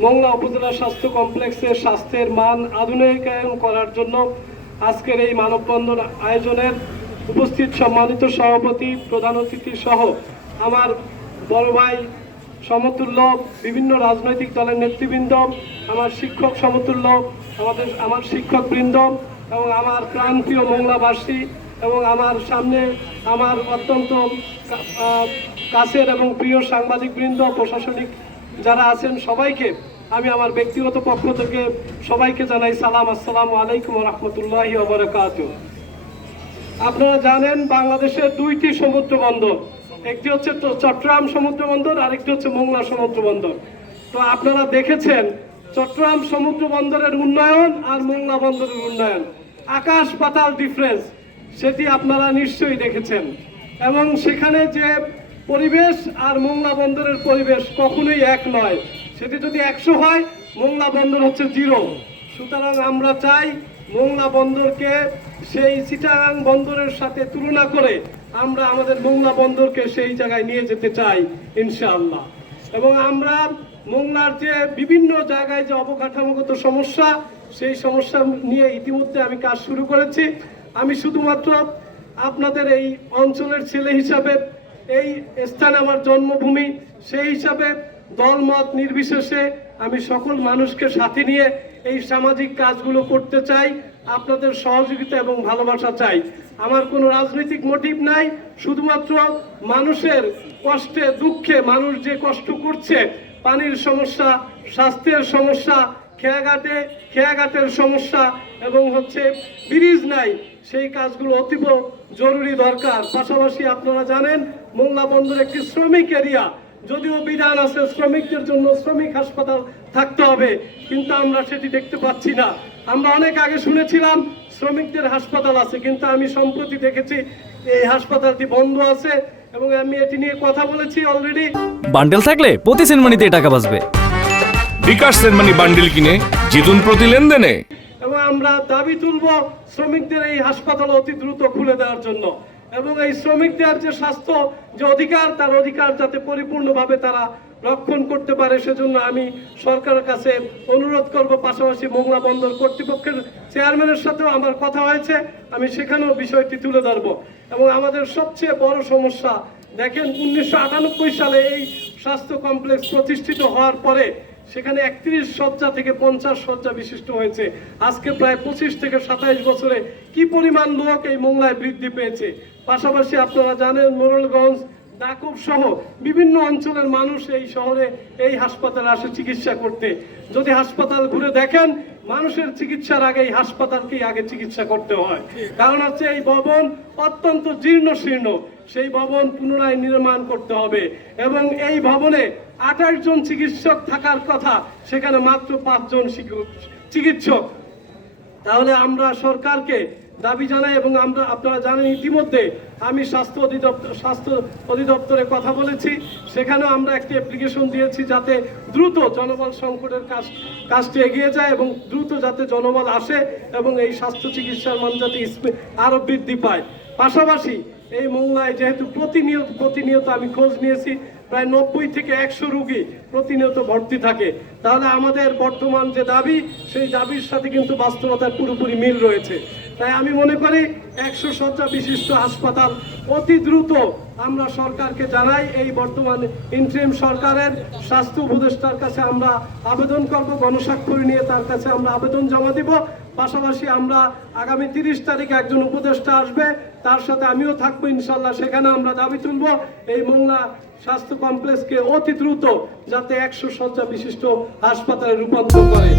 মোংলা উপজেলা স্বাস্থ্য কমপ্লেক্সের স্বাস্থ্যের মান আধুনিকায়ন করার জন্য আজকের এই মানববন্ধন আয়োজনের উপস্থিত সম্মানিত সভাপতি, প্রধান অতিথি সহ আমার বড় ভাই সমতুল্য, বিভিন্ন রাজনৈতিক দলের নেতৃবৃন্দ, আমার শিক্ষক সমতুল্য, আমার শিক্ষকবৃন্দ এবং আমার প্রাণপ্রিয় মোংলাবাসী এবং আমার সামনে আমার অত্যন্ত কাছের এবং প্রিয় সাংবাদিকবৃন্দ, প্রশাসনিক যারা আছেন সবাইকে আমি আমার ব্যক্তিগত পক্ষ থেকে সবাইকে জানাই সালাম, আসসালামু আলাইকুম ওয়া রাহমাতুল্লাহি ওয়া বারাকাতুহু। আপনারা জানেন বাংলাদেশের দুইটি সমুদ্র বন্দর, একটি হচ্ছে চট্টগ্রাম সমুদ্র বন্দর, আরেকটি হচ্ছে মোংলা সমুদ্র বন্দর। তো আপনারা দেখেছেন চট্টগ্রাম সমুদ্র বন্দরের উন্নয়ন আর মোংলা বন্দরের উন্নয়ন আকাশ পাতাল ডিফারেন্স, সেটি আপনারা নিশ্চয়ই দেখেছেন। এবং সেখানে যে পরিবেশ আর মোংলা বন্দরের পরিবেশ কখনোই এক নয়, সেটি যদি 100 হয় মোংলা বন্দর হচ্ছে 0। সুতরাং আমরা চাই মোংলা বন্দরকে সেই চিটাগাং বন্দরের সাথে তুলনা করে আমরা আমাদের মোংলা বন্দরকে সেই জায়গায় নিয়ে যেতে চাই ইনশাআল্লাহ। এবং আমরা মোংলার যে বিভিন্ন জায়গায় যে অবকাঠামোগত সমস্যা, সেই সমস্যা নিয়ে ইতিমধ্যে আমি কাজ শুরু করেছি। আমি শুধুমাত্র আপনাদের এই অঞ্চলের ছেলে হিসাবে, এই স্থানে আমার জন্মভূমি, সেই হিসাবে দলমত নির্বিশেষে আমি সকল মানুষকে সাথে নিয়ে এই সামাজিক কাজগুলো করতে চাই। আপনাদের সহযোগিতা এবং ভালোবাসা চাই। আমার কোনো রাজনৈতিক মোটিভ নাই, শুধুমাত্র মানুষের কষ্টে দুঃখে, মানুষ যে কষ্ট করছে, পানির সমস্যা, স্বাস্থ্যের সমস্যা, খেয়াঘাটের সমস্যা এবং হচ্ছে ব্রিজ নাই, সেই কাজগুলো অতীব জরুরি দরকার। পাশাপাশি আপনারা জানেন মোংলা বন্দর একটি শ্রমিক এরিয়া, যদিও বিধান আছে শ্রমিকদের জন্য শ্রমিক হাসপাতাল থাকতে হবে, কিন্তু আমরা সেটি দেখতে পাচ্ছি না। আমরা অনেক আগে শুনেছিলাম শ্রমিকদের হাসপাতাল আছে, কিন্তু আমি সম্প্রতি দেখেছি এই হাসপাতালটি বন্ধ আছে এবং আমি এটি নিয়ে কথা বলেছি অলরেডি। বান্ডেল থাকলে প্রতি সেনমানিতে টাকা বাঁচবে। বিকাশ সেনমানি বান্ডেল কিনে জিতুন প্রতি লেনদেনে। এবং আমরা দাবি তুলব শ্রমিকদের এই হাসপাতাল অতি দ্রুত খুলে দেওয়ার জন্য এবং এই শ্রমিকদের যে স্বাস্থ্য যে অধিকার, তার অধিকার যাতে পরিপূর্ণভাবে তারা রক্ষণ করতে পারে, সেজন্য আমি সরকারের কাছে অনুরোধ করব। পাশাপাশি মোংলা বন্দর কর্তৃপক্ষের চেয়ারম্যানের সাথেও আমার কথা হয়েছে, আমি সেখানেও বিষয়টি তুলে ধরব। এবং আমাদের সবচেয়ে বড় সমস্যা দেখেন, 1998 সালে এই স্বাস্থ্য কমপ্লেক্স প্রতিষ্ঠিত হওয়ার পরে সেখানে 31 শয্যা থেকে 50 শয্যা বিশিষ্ট হয়েছে। আজকে প্রায় 25 থেকে 27 বছরে কি পরিমাণ লোক এই মোংলায় বৃদ্ধি পেয়েছে। পাশাপাশি আপনারা জানেন মোরেলগঞ্জ, দাকুব সহ বিভিন্ন অঞ্চলের মানুষ এই শহরে এই হাসপাতালে আসে চিকিৎসা করতে। যদি হাসপাতাল ঘুরে দেখেন, মানুষের চিকিৎসার আগে এই হাসপাতালকেই আগে চিকিৎসা করতে হয়। কারণ হচ্ছে এই ভবন অত্যন্ত জীর্ণ শীর্ণ, সেই ভবন পুনরায় নির্মাণ করতে হবে এবং এই ভবনে 28 জন চিকিৎসক থাকার কথা, সেখানে মাত্র 5 জন চিকিৎসক। তাহলে আমরা সরকারকে দাবি জানাই এবং আপনারা জানেন ইতিমধ্যে আমি স্বাস্থ্য অধিদপ্তরে কথা বলেছি, সেখানেও আমরা একটি অ্যাপ্লিকেশন দিয়েছি যাতে দ্রুত জনবল সংকটের কাজটি এগিয়ে যায় এবং দ্রুত যাতে জনবল আসে এবং এই স্বাস্থ্য চিকিৎসার মান যাতে আরও বৃদ্ধি পায়। পাশাপাশি এই মোংলায় যেহেতু প্রতিনিয়ত আমি খোঁজ নিয়েছি প্রায় 90 থেকে 100 রোগী প্রতিনিয়ত ভর্তি থাকে, তাহলে আমাদের বর্তমান যে দাবি, সেই দাবির সাথে কিন্তু বাস্তবতার পুরোপুরি মিল রয়েছে। তাই আমি মনে করি 100 শয্যা বিশিষ্ট হাসপাতাল অতি দ্রুত আমরা সরকারকে জানাই। এই বর্তমান ইন্টারিম সরকারের স্বাস্থ্য উপদেষ্টার কাছে আমরা আবেদন করব, গণস্বাক্ষর নিয়ে তার কাছে আমরা আবেদন জমা দিব। পাশাপাশি আমরা আগামী 30 তারিখে একজন উপদেষ্টা আসবে, তার সাথে আমিও থাকবো ইনশাল্লাহ। সেখানে আমরা দাবি তুলব এই মোংলা স্বাস্থ্য কমপ্লেক্সকে অতি দ্রুত যাতে 100 শয্যা বিশিষ্ট হাসপাতালে রূপান্তর করে।